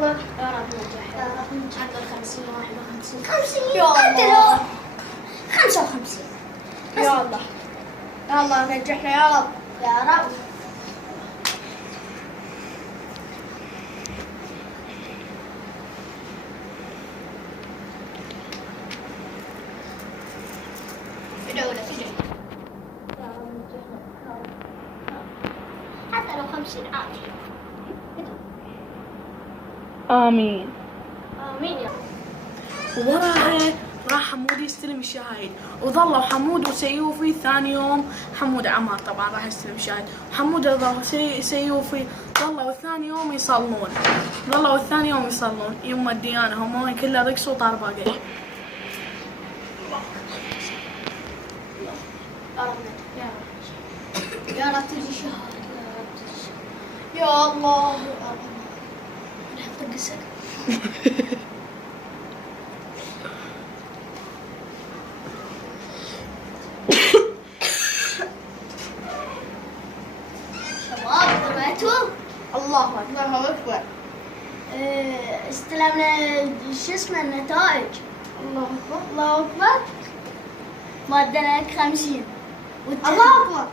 أكبر. يا رب ننجح يا رب ننجح. 50 51 50 يا الله 55 يا الله يا الله نجحنا يا رب يا رب. ادعوا لك ادعوا يا رب ننجحنا حتى لو 50 عادي. آمين. آمين يا رب. وراها راح حمود يستلم الشهايد، وظلوا حمود وسيوفي ثاني يوم. حمود عمار طبعا راح يستلم الشهايد، وحمود سيوفي ظلوا ثاني يوم يصلون. يوم الديانة هم كله رقصوا وطار باقي. يا رب ننجح يا رب تجي شهادة يا رب تجي شهادة يا الله يا رب نحط قسك شباب سمعتوا؟ الله أكبر استلمنا شو اسمه النتائج. الله أكبر الله أكبر. ما ادنا لك 50. الله أكبر